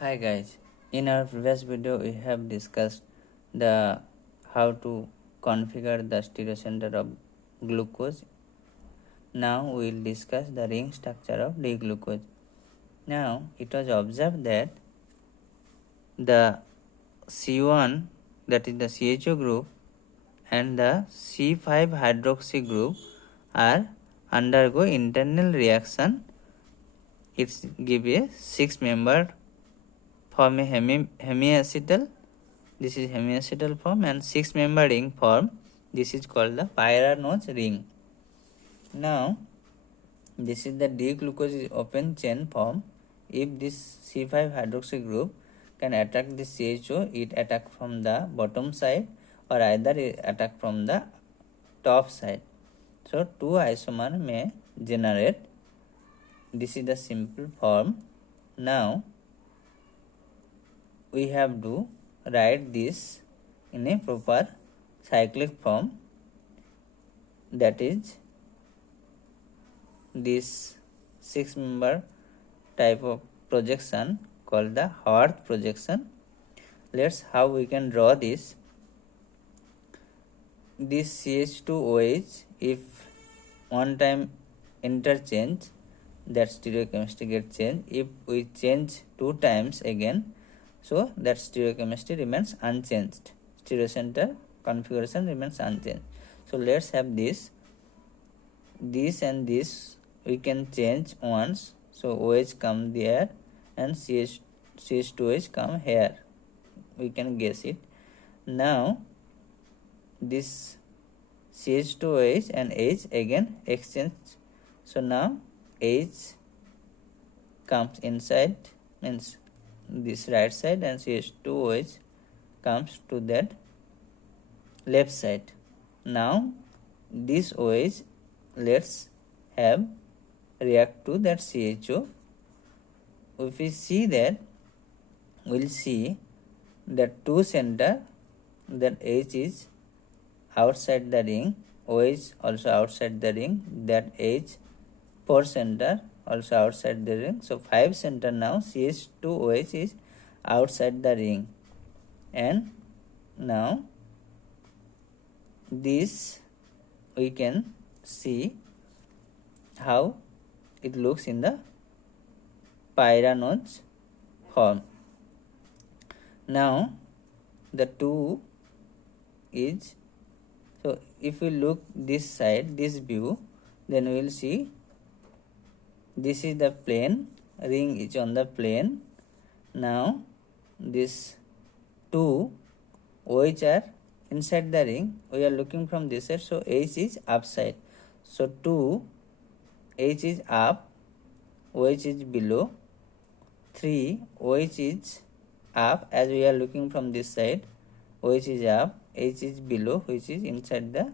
Hi guys, in our previous video we have discussed the how to configure the stereocenter of glucose. Now we will discuss the ring structure of D-glucose. Now it was observed that the C1, that is the CHO group, and the C5 hydroxy group are undergo internal reaction. It's give a 6-member form a hemiacetal. This is hemiacetal form, and 6-member ring form. This is called the pyranose ring. Now this is the D-glucose open chain form. If this C5 hydroxy group can attack the CHO, it attack from the bottom side or either it attack from the top side. So two isomer may generate. This is the simple form. Now we have to write this in a proper cyclic form, that is this 6-member type of projection called the Haworth projection. Let's how we can draw this. This CH2OH, if one time interchange, that stereochemistry get changed. If we change 2 times again, so that stereochemistry remains unchanged. Stereocenter configuration remains unchanged. So let's have this and this we can change once. So OH come there and CH2OH come here. We can guess it. Now this CH2OH and H again exchange. So now H comes inside, means this right side, and CH2OH comes to that left side. Now this OH let's have react to that CHO. If we see that, we'll see that 2 center, that H is outside the ring, OH also outside the ring, that H 4 center also outside the ring. So 5 center now CH2OH is outside the ring, and now this we can see how it looks in the pyranose form. Now the 2 is, so if we look this side, this view, then we will see this is the plane, ring is on the plane. Now this 2 OH are inside the ring, we are looking from this side, so H is upside. So 2 H is up, OH is below. 3 OH is up, as we are looking from this side, OH is up, H is below, which is inside the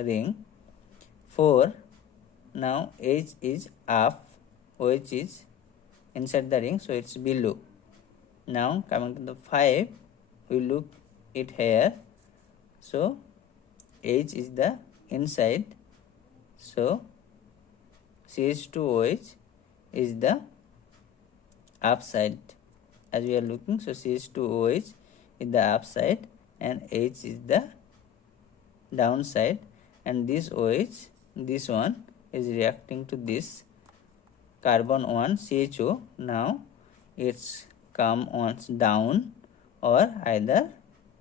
ring. 4 now H is up, OH is inside the ring, so it's below. Now coming to the 5, we look it here, so H is the inside, so CH2OH is the upside, as we are looking. So CH2OH is the upside and H is the downside, and this OH, this one is reacting to this carbon 1 CHO. Now it's come once down or either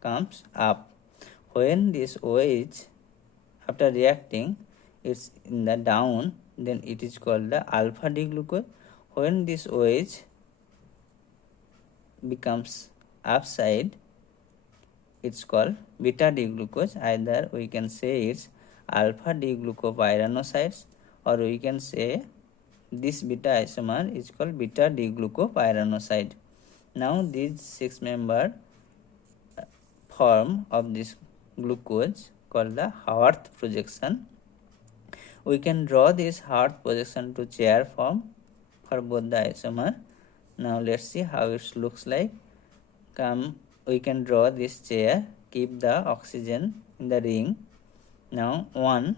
comes up. When this OH after reacting it's in the down, then it is called the alpha D-glucose. When this OH becomes upside, it's called beta D-glucose. Either we can say it's alpha D-glucopyranosides, or we can say this beta isomer is called beta D-glucopyranoside. Now this 6-member form of this glucose called the Haworth projection. We can draw this Haworth projection to chair form for both the isomer. Now let's see how it looks like. We can draw this chair, keep the oxygen in the ring. Now 1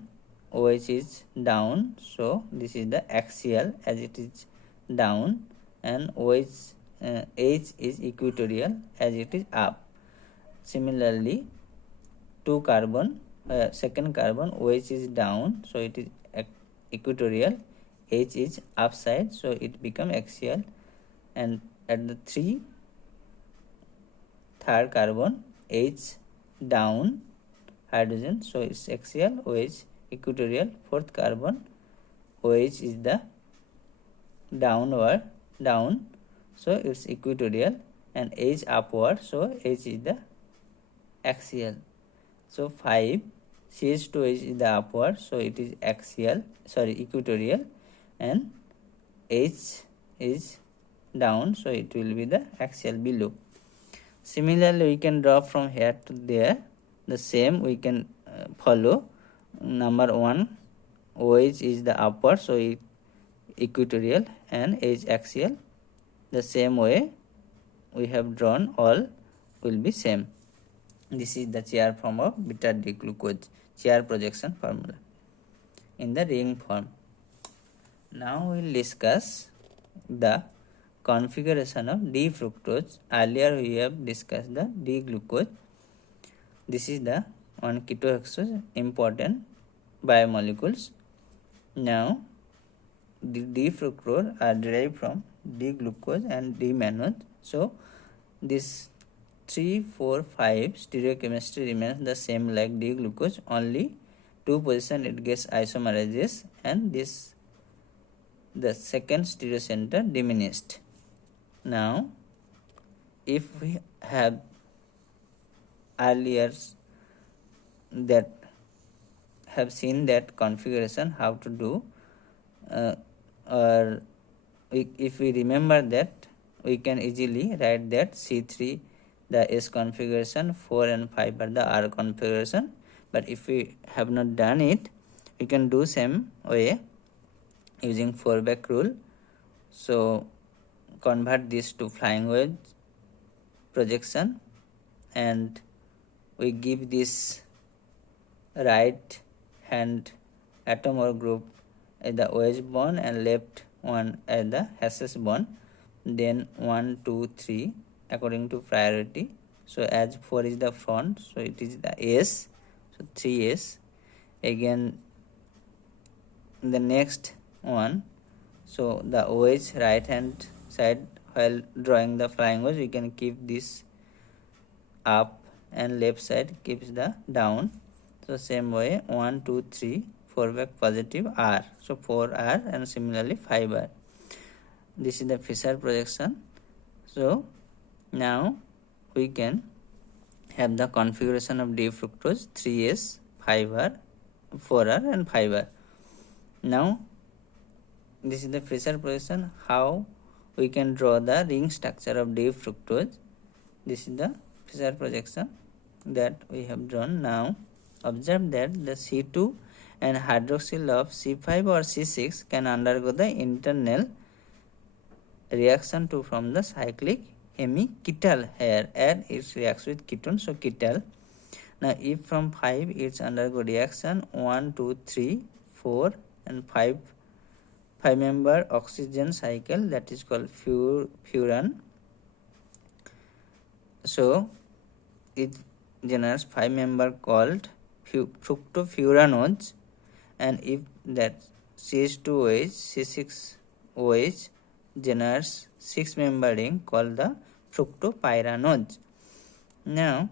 OH is down, so this is the axial as it is down, and OH H is equatorial as it is up. Similarly, 2 carbon, second carbon OH is down, so it is equatorial, H is upside, so it become axial. And at the third carbon H down hydrogen, so it's axial, OH equatorial. Fourth carbon OH is the down, so it's equatorial, and H upward, so H is the axial. So 5 CH2H is the upward, so it is equatorial, and H is down, so it will be the axial below. Similarly, we can draw from here to there. The same we can follow. Number 1, OH is the upward, so it equatorial, and H axial. The same way we have drawn, all will be same. This is the chair form of beta D-glucose, chair projection formula in the ring form. Now we will discuss the configuration of D-fructose. Earlier we have discussed the D-glucose. This is the one ketohexose important biomolecules. Now the D-fructose are derived from D-glucose and D-mannose. So this 3, 4, 5 stereochemistry remains the same like D-glucose, only 2 position it gets isomerizes, and this the second stereocenter diminished. Now if we have earlier that have seen that configuration how to do, or if we remember that, we can easily write that C3 the S configuration, 4 and 5 are the R configuration. But if we have not done it, we can do same way using 4-back rule. So convert this to flying wedge projection, and we give this right hand atom or group at the OH bond and left one at the SS bond, then 1, 2, 3 according to priority. So as 4 is the front, so it is the S, so 3S. Again the next one, so the OH right hand side, while drawing the flying wedge we can keep this up, and left side keeps the down. So same way 1, 2, 3 4-back positive R, so 4R, and similarly 5R. This is the Fischer projection. So now we can have the configuration of D-fructose 3S, 5R, 4R and 5R. Now this is the Fischer projection. How we can draw the ring structure of D-fructose? This is the Fischer projection that we have drawn. Now observe that the C2 and hydroxyl of C5 or C6 can undergo the internal reaction to from the cyclic hemiketal here, and it reacts with ketone, so ketal. Now if from 5 it's undergo reaction 1, 2, 3, 4 and 5 member oxygen cycle, that is called furan. So it generates 5 member called fructofuranose, and if that CH2OH, C6OH generates 6 member ring called the fructopyranose. Now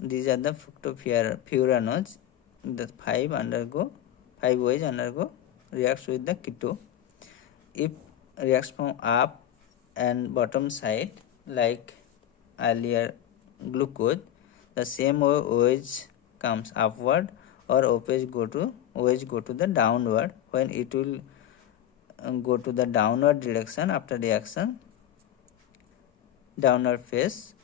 these are the fructofuranose. The 5 OH undergo reacts with the keto. If reacts from up and bottom side like earlier glucose, the same way OH comes upward, or OH go to the downward. When it will go to the downward direction after reaction, downward phase,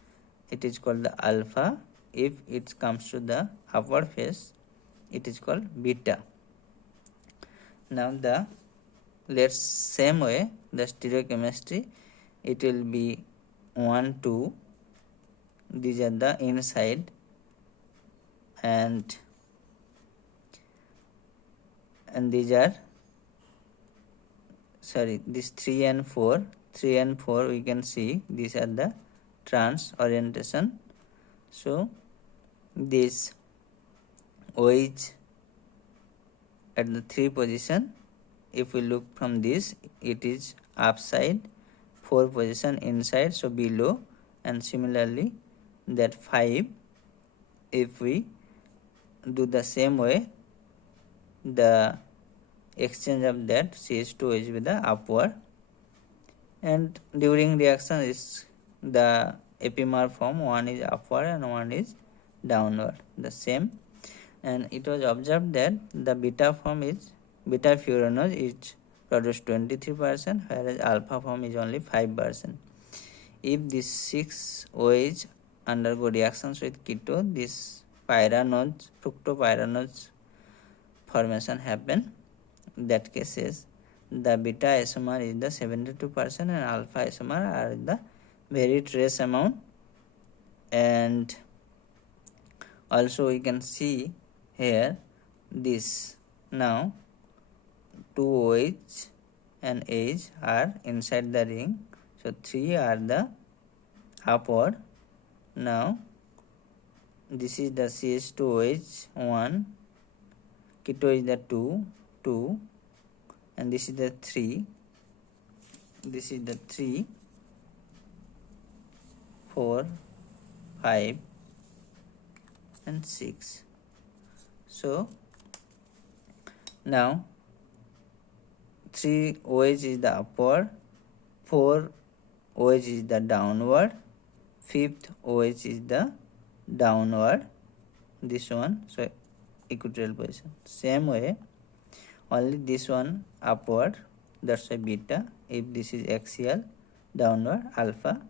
it is called the alpha. If it comes to the upward phase, it is called beta. Now the let's same way the stereochemistry, it will be 1, 2, these are the inside, and these are this 3 and 4, 3 and 4 we can see these are the trans orientation. So this OH at the 3 position, if we look from this, it is upside, 4 position inside, so below, and similarly that 5, if we do the same way, the exchange of that CH2OH with the upward, and during reaction is the epimer form, one is upward and one is downward, the same. And it was observed that the beta form is beta furanose is produced 23%, whereas alpha form is only 5%. If these 6 OH undergo reactions with keto, this pyranose, fructopyranose formation happen. In that cases, the beta isomer is the 72% and alpha isomer are the very trace amount. And also we can see here this now 2 OH and H are inside the ring, so 3 are the upward. Now this is the CH2OH 1, keto is the 2, and this is the 3, this is the 3, 4, 5 and 6. So now 3 OH is the upward, 4 OH is the downward, 5th OH is the downward, this one, so equatorial position. Same way, only this one upward, that's why beta. If this is axial, downward, alpha.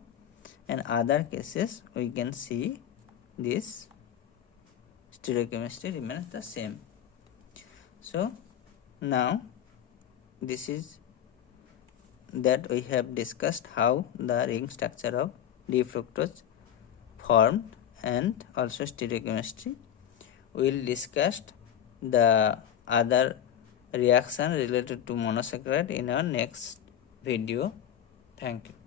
And other cases we can see this stereochemistry remains the same. So now this is that we have discussed how the ring structure of D-fructose formed and also stereochemistry. We will discuss the other reaction related to monosaccharide in our next video. Thank you.